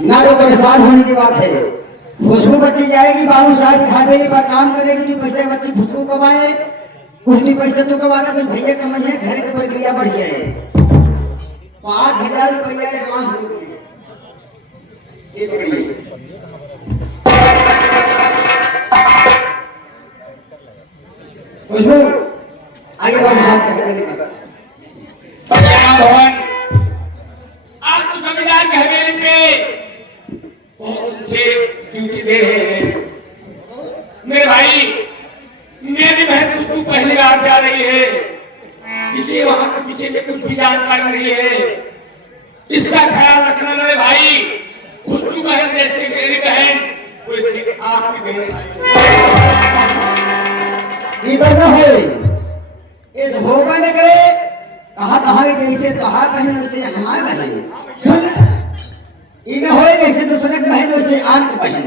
ना तो परेशान होने की बात है। खुशबू बच्ची जाएगी बाबू साहब की हवेली पर काम करेगी, तो पैसे बच्ची खुशबू कमाए, कुछ नहीं पैसे तो कमाना, कुछ भैया कमाइए, घर की प्रक्रिया बढ़ जाए। 5,000 रुपया एडवांस खुशबू आइए बाबू साहब की हवेली पर। आप तो जमींदार की हवेली पे बहुत ऊंचे ड्यूटी दे रहे हैं। मेरे भाई, मेरी बहन खुशबू पहली बार जा रही है, इसे वहां के पीछे में कुछ भी जानकारी नहीं है। इसका ख्याल रखना मेरे भाई। खुशबू बहन जैसे मेरी बहन, वैसे आपकी बहन न हो, इस होगा न करे, कहा कहा जैसे कहा बहन वैसे हमारे बहन, सुन इन हो जैसे दूसरे की बहन वैसे आन की बहन,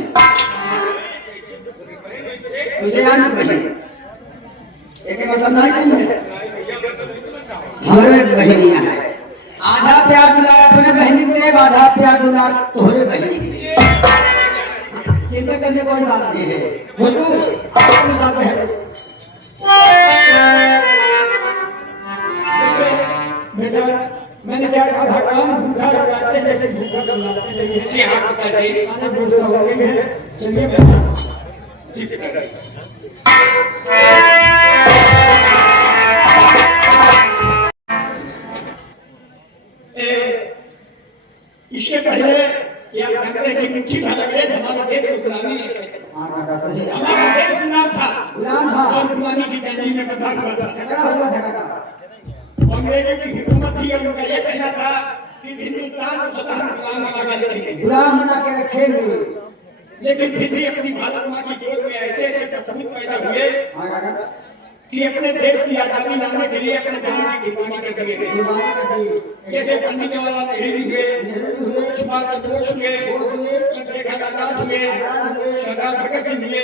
वैसे आन की बहन, एक मतलब नहीं समझे। हमारे एक बहनिया है, आधा प्यार दुलार अपने बहनी के दे, आधा प्यार दुलार तोहरे बहनी के दे। चिंता करने कोई बात नहीं है। खुशबू आपके साथ बहन बेटा, मैंने क्या कहा था, काम भूखा लगाते हैं लेकिन भूखा कमाते नहीं है। जी हाँ पिताजी। आने बोलता हो गई है, चलिए बेटा। जी पिताजी। इसके पहले या करते कि मुट्ठी भर अंग्रेज हमारे देश को गुलामी रखे थे। हमारा देश गुलाम था और गुलामी की जंजीर में बंधा हुआ था। अंग्रेजों की हुकूमत थी और उनका यह कहना था कि हिंदुस्तान को स्वतः गुलाम बना के रखेंगे, गुलाम बना के रखेंगे। लेकिन फिर भी अपनी भारत माँ की गोद में ऐसे ऐसे सपूत पैदा हुए कि अपने देश की आजादी लाने के लिए अपने जान की कुर्बानी कर दिए गए। जैसे पंडित जवाहरलाल नेहरू हुए, सुभाष चंद्र बोस हुए, चंद्रशेखर आजाद हुए, सरदार भगत सिंह हुए,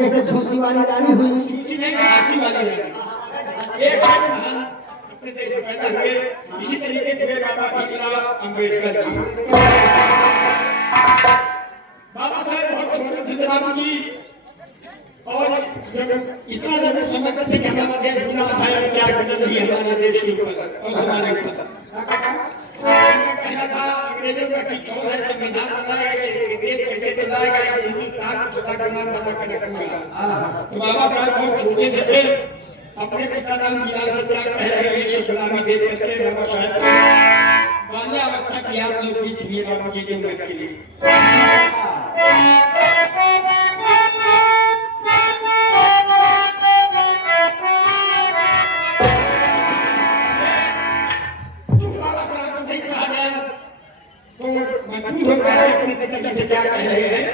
जैसे झूसी वाली रानी हुई, झूसी नहीं झांसी वाली रानी, एक महान अपने देश में पैदा हुए। इसी तरीके से बाबा भीमराव अम्बेडकर जी, बाबा साहब बहुत छोटे थे बाबू जी, और जब इतना जब समझते थे कि हमारा देश गुलाम है और क्या गुजर रही है हमारे देश के ऊपर और हमारे ऊपर, उनका कहना था अंग्रेजों का कि कौन है संविधान बनाया कि देश कैसे चलाएगा, इस हिंदुस्तान को स्वतः गुलाम बना कर रखूंगा। तो बाबा साहब बहुत छोटे से थे, अपने पिता नाम की याद क्या कह रहे हैं, इस गुलामी दे करके बाबा साहब बाल्यावस्था की याद में बीच हुई बाबू जी की उम्र के लिए। मजबूर होकर अपने पिताजी से क्या कह रहे हैं,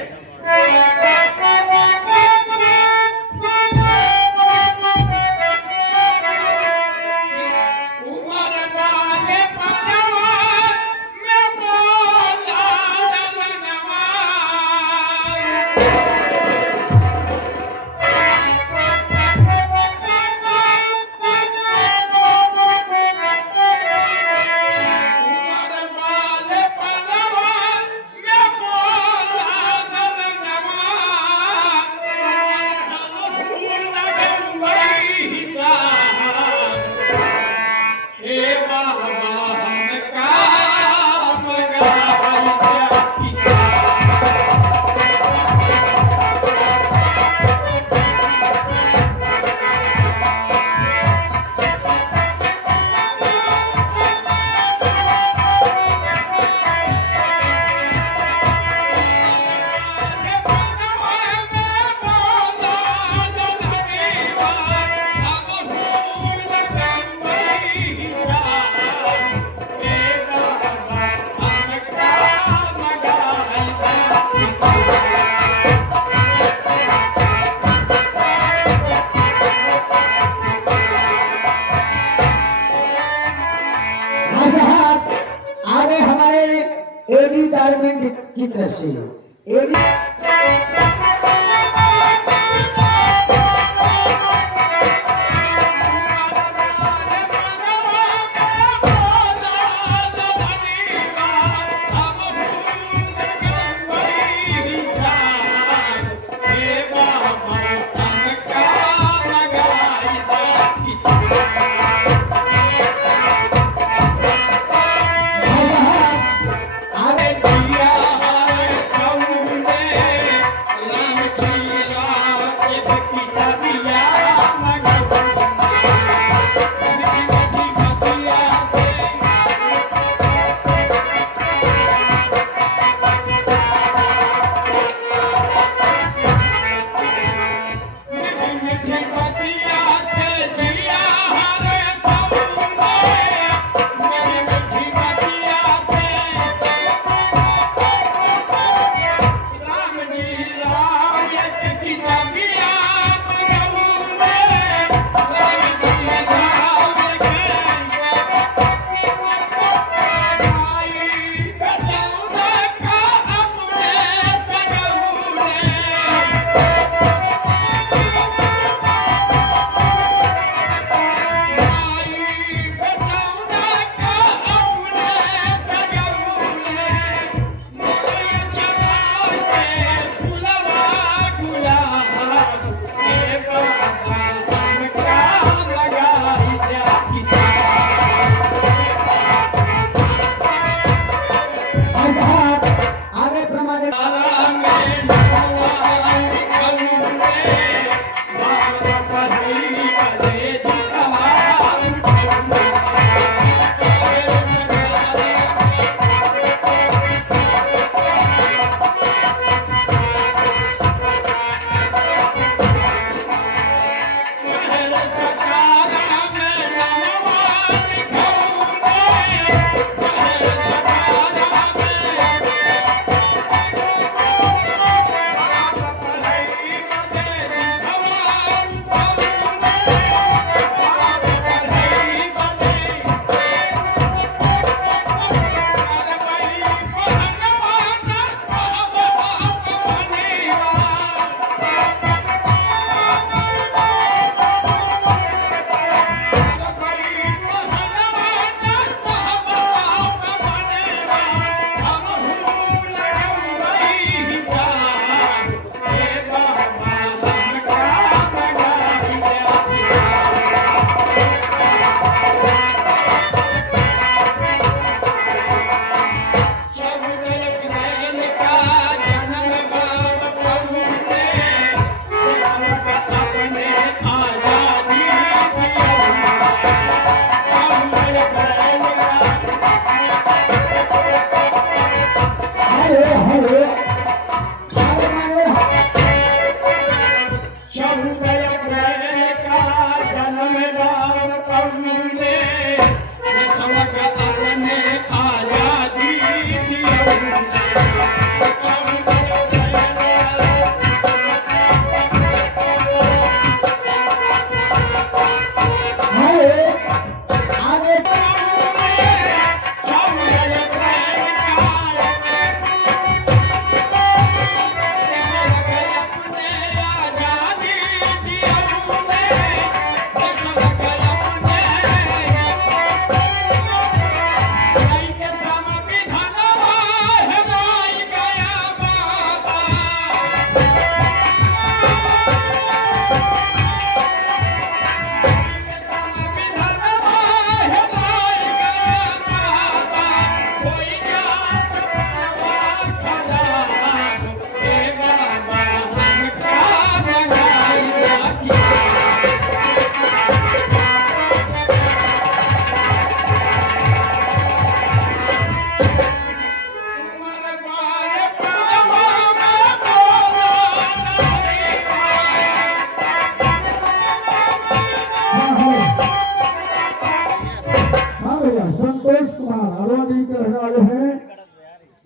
गारमेंट की तरफ से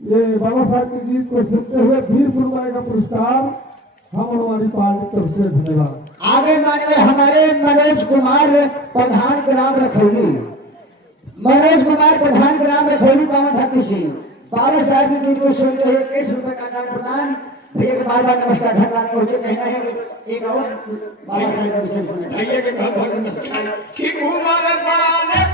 ये बाबा साहब के गीत को सुनते हुए 20 रुपए का पुरस्कार हम हमारी पार्टी की तरफ से धन्यवाद। आगे माननीय हमारे मनोज कुमार प्रधान ग्राम रखौली, मनोज कुमार प्रधान ग्राम रखौली पावन धरती सिंह बाबा साहब के गीत को सुनते हुए 21 रुपए का दान प्रदान। भैया के बार बार नमस्कार धन्यवाद पहुंचे। कहना है कि एक और बाबा साहब का विषय बोलना है। भैया के बहुत बहुत नमस्कार कि उमर वाले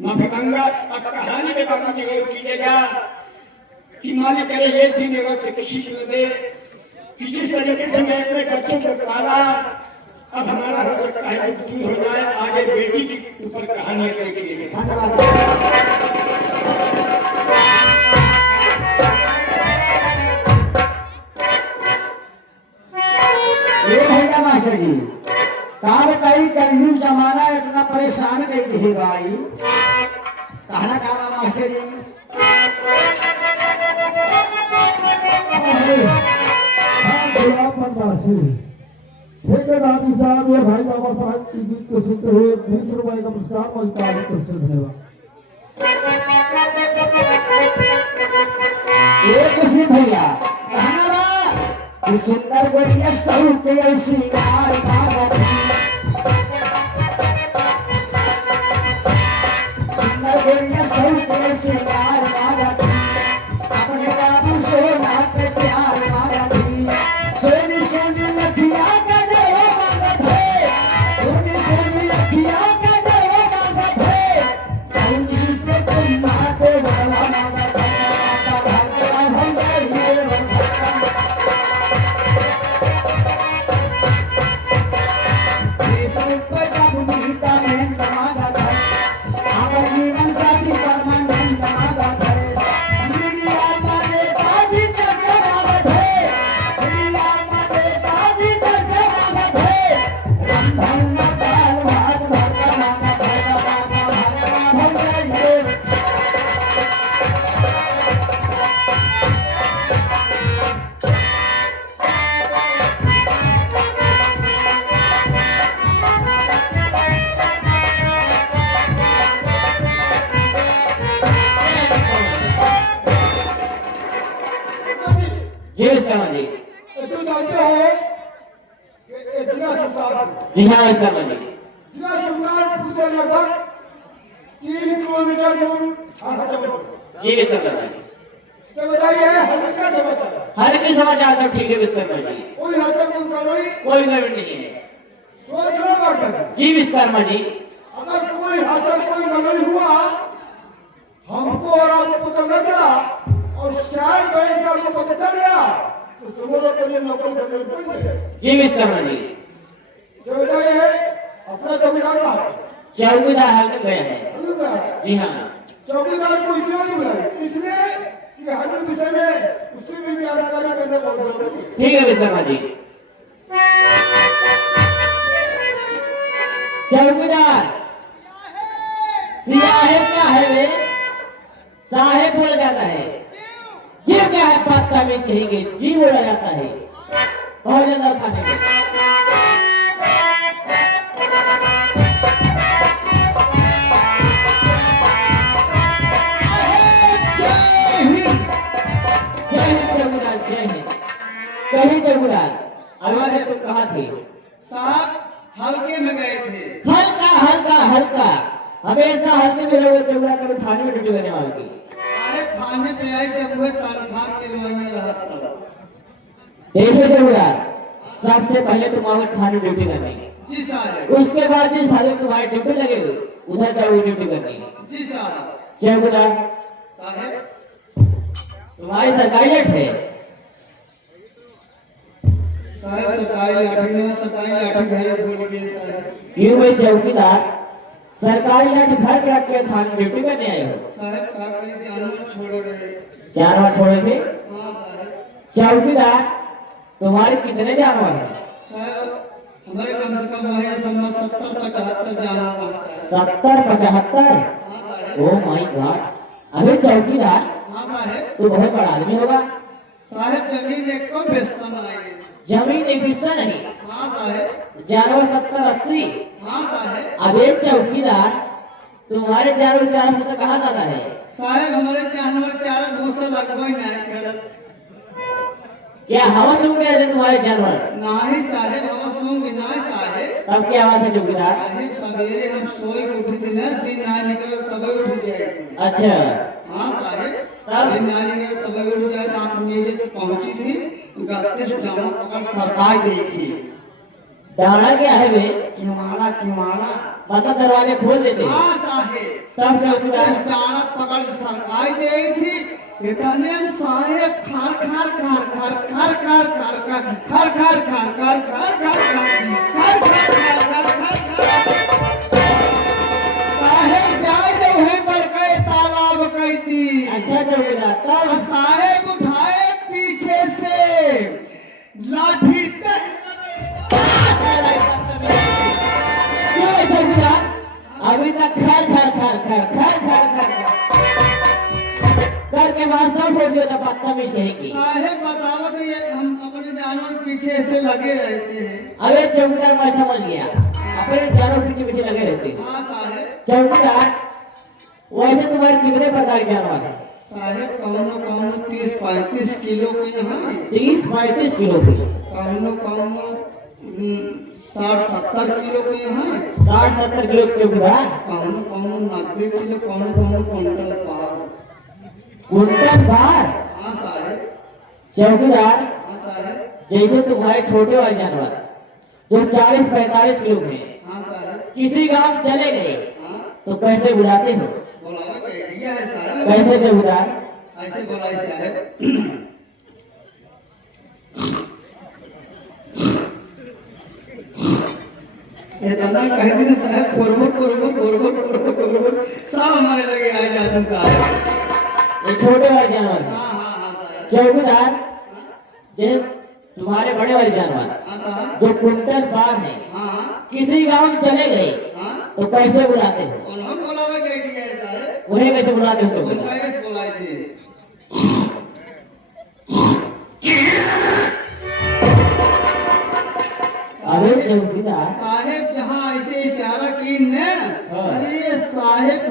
माफी मांगा। अब कहानी में बाबू जी गौर कीजिएगा कि मालिक करे ये दिन वक्त किसी को दे कि जिस तरीके से मैं अपने बच्चों को पाला, अब हमारा हो सकता है कि दूर हो जाए। आगे बेटी के ऊपर कहानियां देखिएगा। ये भैया मास्टर जी कहा बताई कलयुग जमाना इतना परेशान कर दी भाई। कहना कहा मास्टर जी ठेकेदार साहब ये भाई बाबा साहब की गीत को सुनते हुए 20 रुपए का पुरस्कार और पार्टी की तरफ से धन्यवाद। ये खुशी भैया कहना बा कि सुंदर गोरिया सऊ के सिंगार सुंदर गोरिया सऊ के सिंगार अपने बाबू सोना के प्यार मांगती। सोनी सोनी लखिया का जवा मांगत है, सोनी सोनी लखिया का जवा मांगत है। कौजी से तुम माते बड़ा मांगत है। तो जानते हो कि जिला सुल्तानपुर, जी हाँ शर्मा जी, जिला सुल्तानपुर से लगभग 3 किलोमीटर दूर जी शर्मा जी। तो बताइए हमें क्या समाचार? हर के समाचार सब ठीक है विश्वकर्मा जी, कोई हाथ कोई गड़बड़ी कोई गड़बड़ नहीं है। सोच लो बात जी विश्वकर्मा जी। अगर कोई हाथ कोई गड़बड़ी हुआ हमको और आपको पता न चला और शायद बैंक का आपको पता चल गया तो समझो कोई नौकरी करनी पड़ेगी। जी विश्वकर्मा जी। जो बताइए अपना चौकीदार कहाँ है? चौकीदार हाल में गया है। जी हाँ। चौकीदार को इसलिए नहीं बुलाया इसलिए कि हर विषय में उससे भी जानकारी करना बहुत जरूरी है। ठीक है विश्वकर्मा जी। चौकीदार सियाहे क्या है वे? साहेब बोला जाता है। ये क्या है पात्ता में कहेंगे जी बोला जाता है। और अंदर खाने में कहीं चौकीदार अल्लाह तुम कहाँ थे? साहब हल्के में गए थे। हल्का हल्का हल्का हमेशा हल्के में लोग चौकीदार कभी थाने में ड्यूटी करने वाले की। साहब थाने पे आए जब हुए तनख्वाह निलवाने रहा तब। देखो चौकीदार सबसे पहले तुम आओ थाने ड्यूटी करने, जी साहब। उसके बाद जिस हालत में तुम्हारी ड्यूटी लगे उधर जाओ ड्यूटी करनी। जी साहब। चौकीदार साहब तुम्हारी सरकारी लेट है। साहब सरकारी लाठी में सरकारी लाठी घर बोल के साहब। क्यों भाई चौकीदार सरकारी लाठी घर पे रख के थाने ड्यूटी करने आए हो? साहब का करी जानवर छोड़ रहे। जानवर छोड़े थे? हाँ साहब। चौकीदार तुम्हारे कितने जानवर हैं? साहब हमारे कम से कम वही समझ 70-75 जानवर हैं साहब। 70-75? हाँ साहब। Oh my God. अबे चौकीदार, हाँ साहब। तू बहुत बड़ा आदमी होगा। साहब जमीन एक को बेचता नहीं। जमीन एक हिस्सा नहीं, हाँ साहब। जानवर 70-80? हाँ साहब। अबे चौकीदार, तुम्हारे जानवर 4 मुझसे कहाँ ज्यादा है? साहब हमारे जानवर 4 भूसा लगभग नहीं कर। क्या हवा सूंघ गए थे तुम्हारे जानवर? नहीं साहब हवा सूंघ नहीं साहब। तब क्या बात है चौकीदार? साहब सवेरे हम सोई के उठी थी ना, दिन ना निकल तब उठ जाए थी। अच्छा, हाँ साहब। तब? दिन ना निकल तब उठ जाए तो आप नीचे पहुंची थी, गत्ते डाना पकड़ सरकाई दी थी। डाना क्या है बे? किवाड़ा किवाड़ा। मतलब दरवाजे खोल देते? हाँ साहब। तब चौकीदार? डाना पकड़ के सरकाई दी थी। इतने हम साहेब खार खार खार खार खार खार खार खार खार खार खार खार खार खार खार खार साहेब जाए दे वहीं पर गए तालाब कहती। अच्छा चौकीदार, तब? साहेब उठाए पीछे से लाठी क्यों है चौकीदार? अभी तक खैर खैर खैर खैर खैर खैर खैर करके बाद सब हो गया तो पत्ता में छेगी। साहेब बतावत ये हम अपने जानवर पीछे से लगे रहते हैं। अबे चौकीदार, मैं समझ गया, अपने जानवर पीछे पीछे लगे रहते हो। हाँ साहेब। चौकीदार, वैसे तुम्हारे कितने प्रकार के जानवर हैं? साहेब कौनो 30-35 किलो के हैं। 30-35 किलो के? कौनो 60-70 किलो के हैं। 60-70 किलो के चौकीदार? कौनो 90 किलो, कौनो क्विंटल पार। कुंटल बार? हाँ साहेब। चौकीदार, हाँ साहेब। जैसे तुम्हारे छोटे वाले जानवर जो 40-45 किलो के हैं, हाँ साहेब। किसी गांव चले गए हाँ तो कैसे बुलाते हो? बोलावे का आइडिया है साहब। कैसे चौकीदार? ऐसे बोला साहब। ये दादा कह दिन साहब कोरबोर सब हमारे लगे आए जाते साहब। ये छोटे वाले जानवर हैं। हाँ हाँ हाँ साहब। चौकीदार, जे तुम्हारे बड़े वाले जानवर हाँ साहब। जो कुंटल बार हैं, हाँ हाँ किसी गांव में चले गए हाँ। तो कैसे बुलाते हो? उन्होंने बोलावे का आइडिया है साहब। उन्हें कैसे बुलाते हो चौकीदार? उनका कैसे बोलाए थे? अरे चौकीदार, साहेब जहाँ ऐसे इशारा की ने, हाँ। अरे साहेब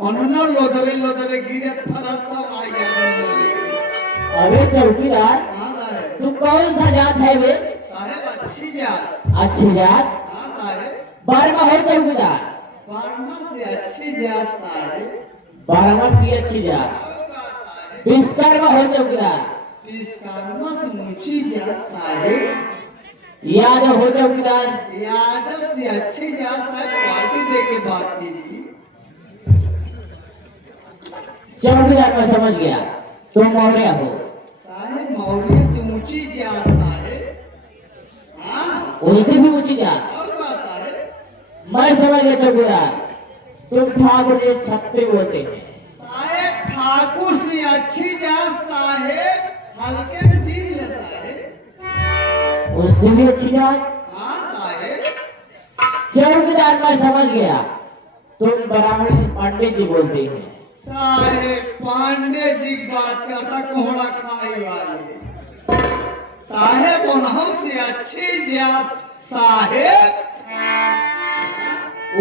उन्होंने लोदरे गिरत फरत सब आ गया। अरे चौकीदार, हाँ साहेब। तू कौन सा जात है वे? साहेब अच्छी जात। अच्छी जात? हाँ साहेब। बारहवा हो चौकीदार? बारहमा से अच्छी जात साहेब। 12 की अच्छी जात। होगा साहेब। 20 हो चौकीदार? 20 से ऊंची जात साहेब। यादव हो चौकीदार? यादव से अच्छी जात साहेब। पार्टी दे के बात कीजिए। चौकीदार, मैं समझ गया, तुम मौर्य हो। साहेब मौर्य से ऊंची जात साहेब। हाँ उनसे भी ऊंची जात? होगा साहेब। मैं समझ गया चौकीदार, तुम ठाकुर जी छत्री बोलते हैं। साहेब ठाकुर से अच्छी जात साहेब। हल्के में जी ले साहेब। उनसे भी अच्छी जात? हाँ साहेब। चौकीदार, मैं समझ गया, तुम ब्राह्मण पंडित जी बोलते हैं। साहेब पांडे जी की बात करता कोहड़ा खाई वाले साहेब। उन्हों से अच्छी जात साहेब।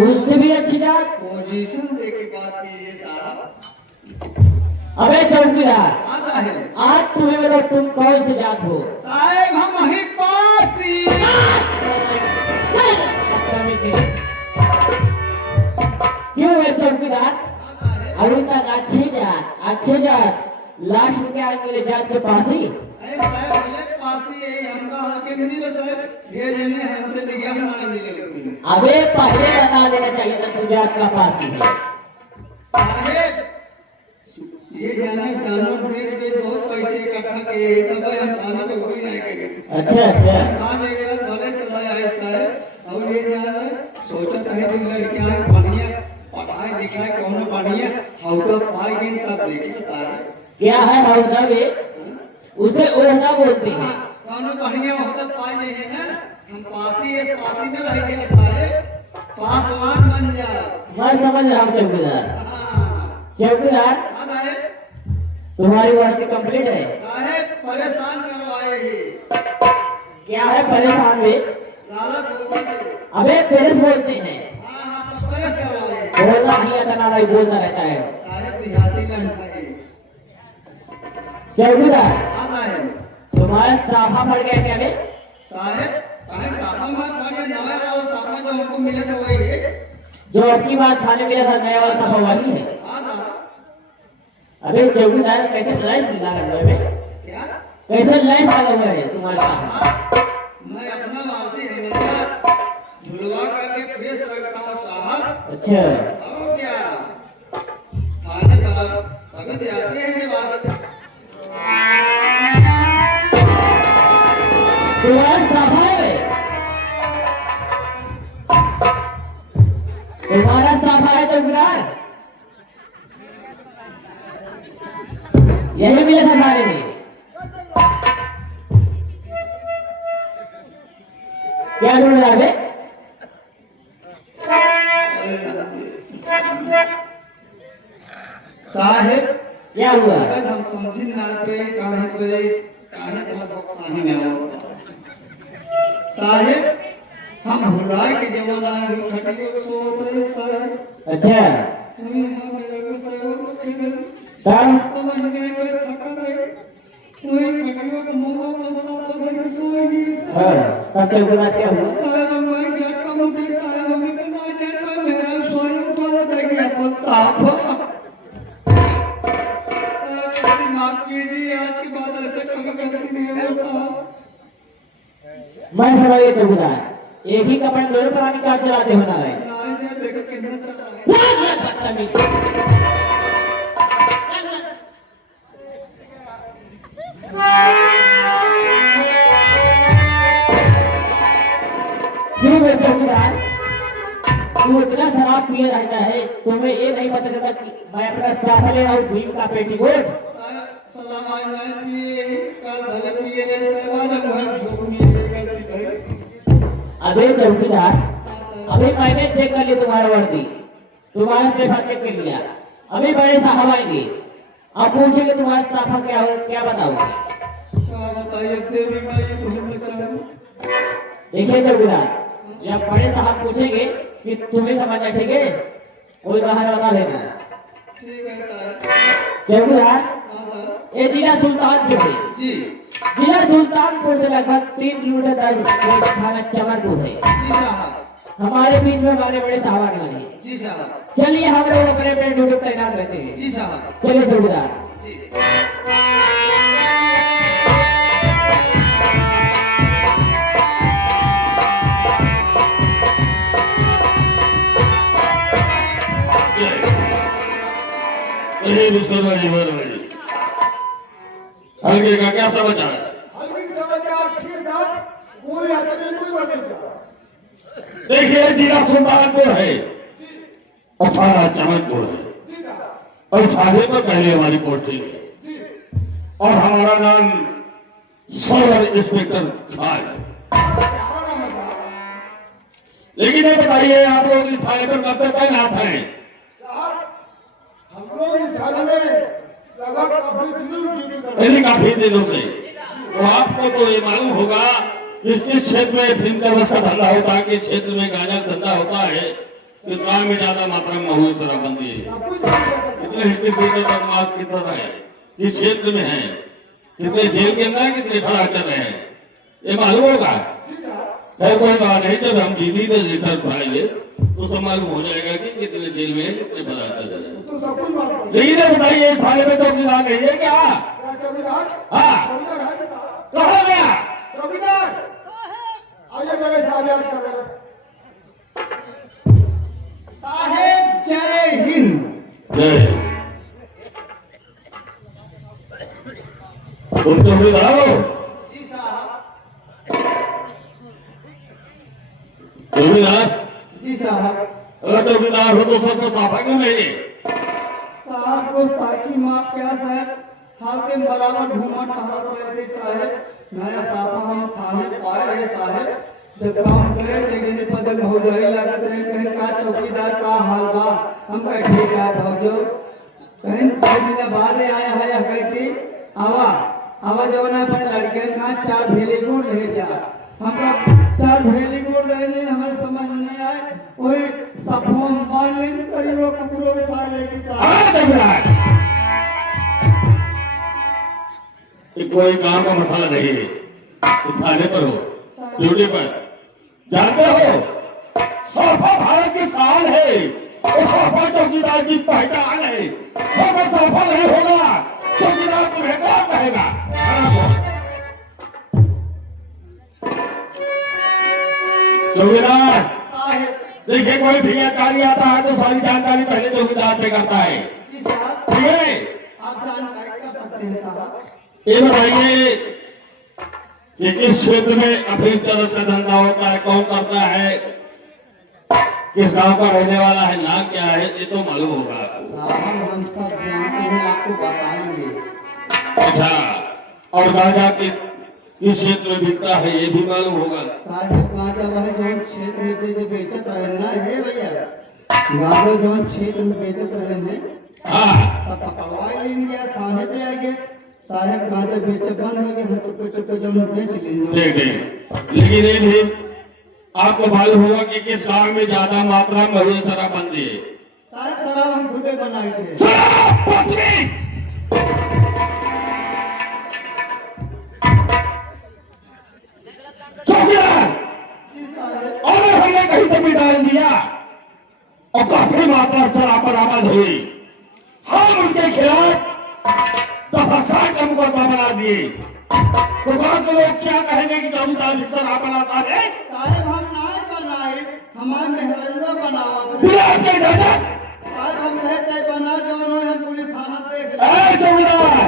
उनसे भी अच्छी जात? पोजीशन दे के बात कीजिए साहब। अबे चौकीदार, हाँ साहेब। आज तुम्हें बताओ, तुम कौन से जात हो? साहेब हम वहीं पास ही। क्यों है चौकीदार? हाँ साहेब। अभी तक अच्छी जात लास्ट में क्या मिले जात के पास ही? अरे साहेब हमारे पास ही है, हमका हल्के में मिले साहेब। ढेर जने हमसे निगाह ना मिले लेकिन। अबे पहले बता देना चाहिए था, तुम जात का पास ही है। साहेब ये जाने जानवर बेच बहुत पैसे इकट्ठा किए तब हम थाने पे कोई नहीं गए। अच्छा। हाँ लेकिन भले चला है साहब। और ये जाने सोचता है कि लड़कियां बढ़िया पढ़ाई लिखाई कौन बढ़िया हौदा पाएगी तब देखिए साहब। क्या है हौदा वे? उसे ओहदा बोलते हैं। कौन बढ़िया हौदा पाए है ना हम पासी न रह जाए साहेब, पासवान बन जाओ। मैं समझ रहा हूँ चौकीदार। हाँ चौकीदार, हाँ साहेब, तुम्हारी वर्दी कंप्लीट है। साहेब परेशान करवाए ही, क्या है परेशान में? लालच होगी से। अबे पेरेस बोलते हैं, हाँ परेश करवाए। बोलना नहीं आता ना भाई, बोलता रहता है। साहेब देहाती लंठा है। चौकीदार, हाँ साहेब, तुम्हारा साफा पड़ गया क्या बे? साहेब काहे साफा में पड़े, नया वाला साफा जो हमको मिला था वही है। जो आपकी बात थाने मिला था, नया वाला साफा वही है। हाँ साहब, अबे चौकीदार, कैसे लैस लगा हुआ है बे? क्या? कैसे लैस लगा हुआ है तुम्हारा साफा? मैं अपना वर्दी हमेशा धुलवा करके फ्रेश रखता हूँ साहब। अच्छा, और क्या, थाने पर तभी तो आते हैं कि बात। तुम्हारा साफा है बे? तुम्हारा साफा है चौकीदार? यही मिला था थाने में। क्या ढूंढ रहा है बे? साहेब क्या हुआ? अगर हम समझी ना पे काहे तो बक्साही में हो। साहेब हम भुलाए के जमाना में खटियो सोत रहे साहेब। अच्छा, मेरे को साहेब तब समझ गए मैं थका गए। कोई खटियो को मुंह में साफ बदल के सोएगी साहब। तब चौकीदार क्या हुआ? साहब मैं झटका उठे साहब, हमें तो ना झटका मेरा सोई उठा बताइए अपन साहब। साहब माफ कीजिए, आज के बाद ऐसे कभी गलती नहीं होगा साहब। मैं समझ गया चौकीदार, एक ही कपड़े में दोनों प्राणी काम चलाते होना है। ना ऐसे देखो कितना चल रहा है। बदतमीज। क्यों बे चौकीदार, तू इतना शराब पिए रहता है, तुम्हें ये नहीं पता चलता कि मैं अपना साफा ले रहा हूँ भीम का पेटीकोट? साहब सलाम आज मैं पिए कल भले पिए रे साहब, आज मैं झोपनी से गलती भाई। अबे चौकीदार, हाँ साहब, अभी मैंने चेक कर लिया तुम्हारा वर्दी, तुम्हारा सेफा चेक कर लिया। अभी बड़े साहब आएंगे, आप पूछेंगे तुम्हारा साफा क्या हो, क्या बताओगे? क्या बताइए तेरी माई तुम बचाओ। देखिए चौकीदार, जब बड़े साहब पूछेंगे कि तुम्हें समझना, ठीक है? कोई बाहर बता देना। ठीक है साहब। चौकीदार, हाँ साहब, ये जिला सुल्तानपुर है। जी जिला सुल्तानपुर से लगभग 3 किलोमीटर दूर थाना चमरपुर है। जी साहब, हमारे बीच में हमारे बड़े साहब आने वाले हैं। जी साहब, चलिए हम लोग अपने अपने ड्यूटी पर तैनात रहते हैं। जी साहब, चलिए चौकीदार। जी। अरे मुसलमान जी मान भाई, आगे का क्या समाचार है? हल्की समाचार ठीक है, कोई आदमी कोई बात नहीं। देखिए जिला सुल्तानपुर है और थाना चमनपुर है और थाने पर पहले हमारी पोस्टिंग है और हमारा नाम सब इंस्पेक्टर खान है। लेकिन ये बताइए आप लोग इस थाने पर कब से तैनात हैं? हम लोग इस थाने में लगभग काफी दिनों ड्यूटी कर रहे पहले काफी दिनों से, तो आपको तो ये मालूम होगा कि किस क्षेत्र में फिल्म का वैसा धंधा होता है, किस क्षेत्र में गांजा धंधा होता है, किस गांव में ज्यादा मात्रा में महुई शराबबंदी है, कितने हिस्से से बदमाश की तरह है, किस क्षेत्र में है, कितने जेल के अंदर है, कितने फरार कर रहे हैं, ये मालूम होगा। है कोई बात नहीं, जब हम जीनी का रिटर्न पाएंगे तो सब मालूम हो जाएगा कि कितने जेल में है, कितने फरार कर रहे हैं। तो सब कुछ मालूम है। लेकिन ये बताइए इस थाने में चौकीदार नहीं है क्या? क्या चौकीदार? हाँ, चौकीदार है क्या? कहाँ गया? चौकीदार आइए मेरे साहब याद कर रहे हैं। साहेब जय हिंद। जय। तुम चौकीदार हो? जी साहब, चौकीदार? जी साहब। अगर चौकीदार हो तो सबको साफा क्यों नहीं है? साहब को ताकि माफ क्या साहब, हाल के बराबर घूमा टहरत रहते साहब, नया साफा हम थाने पाए रहे साहब, जब काम करे लेकिन पदल भौजाई लागत रहे कहीं का चौकीदार का हाल बा हम कहे ठीक है भौजो कहीं 2 दिन बाद आया है या कहती आवा आवा जो ना पर लड़के का 4 भेली गुड़ ले जा हमका 4 भेली गुड़ लेने हमारे समझ में नहीं आए वही सफों मान लेन करी वो कुकुरो उठा लेके साथ कोई काम का मसाला नहीं है, थाने पर हो, ड्यूटी पर जानते हो सोफा भारत की शान है और सोफा चौकीदार की पहचान है। सोफा नहीं होगा चौकीदार तुम्हें कौन कहेगा? चौकीदार देखिए कोई भी जानकारी आता है तो सारी जानकारी पहले चौकीदार से करता है। जी साहब ठीक है, आप जानकारी कर सकते हैं साहब। ये बताइए कि किस क्षेत्र में अफीम चरस का धंधा होता है, कौन करता है, किस गांव का रहने वाला है, नाम क्या है, ये तो मालूम होगा। साहब हम सब जानते हैं आपको बताएंगे। अच्छा, और गांजा किस क्षेत्र में बिकता है ये भी मालूम होगा। साहब गांजा वाले जो क्षेत्र में जैसे बेचत रहे ना है भैया गांजा जो क्षेत्र में बेचत रहे हैं हाँ सब पकड़वा लेंगे गया थाने पे आ गए साहब गांजा बेचे बंद हो गए हम चुपके जो बेच लेंगे। ठीक लेकिन ये भी आपको मालूम होगा कि किस गांव में ज्यादा मात्रा में महिला शराबबंदी है। साहब शराब हम खुदे बनाए थे। चौकीदार जी साहब और हमने कहीं से भी डाल दिया और काफी मात्रा शराब बरामद हुई, हम उनके खिलाफ दफा 60 का मुकदमा बना दिए तो गांव के लोग क्या कहेंगे कि चौकीदार शराब बनाता है? साहब हम नाय बनाए हमारे मेहरनुआ बनावा थे। बिना आपके इजाजत साहब हम रहते बना जो उन्होंने हम पुलिस थाना देख ए चौकीदार,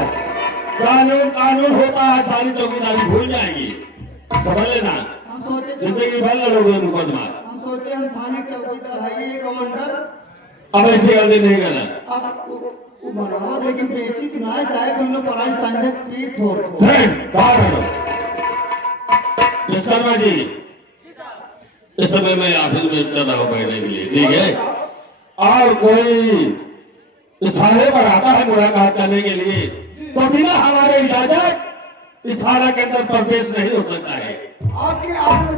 कानून होता है, सारी चौकीदारी भूल जाएगी, समझ लेना। हम सोचे जिंदगी भर लड़ोगे मुकदमा, हम सोचे हम थाने के चौकीदार है ये कमांडर अब ऐसी गलती नहीं करना। अब वो बनावा लेकिन बेची कि ना साहब हम लोग पराई संजय प्रीत हो बाहर हटो। शर्मा जी इस समय मैं ऑफिस में चल रहा हूँ बैठने के लिए, ठीक है? और कोई इस थाने पर आता है मुलाकात करने के लिए तो बिना हमारे इजाजत इस थाना के अंदर प्रवेश नहीं हो सकता है। आपके आगे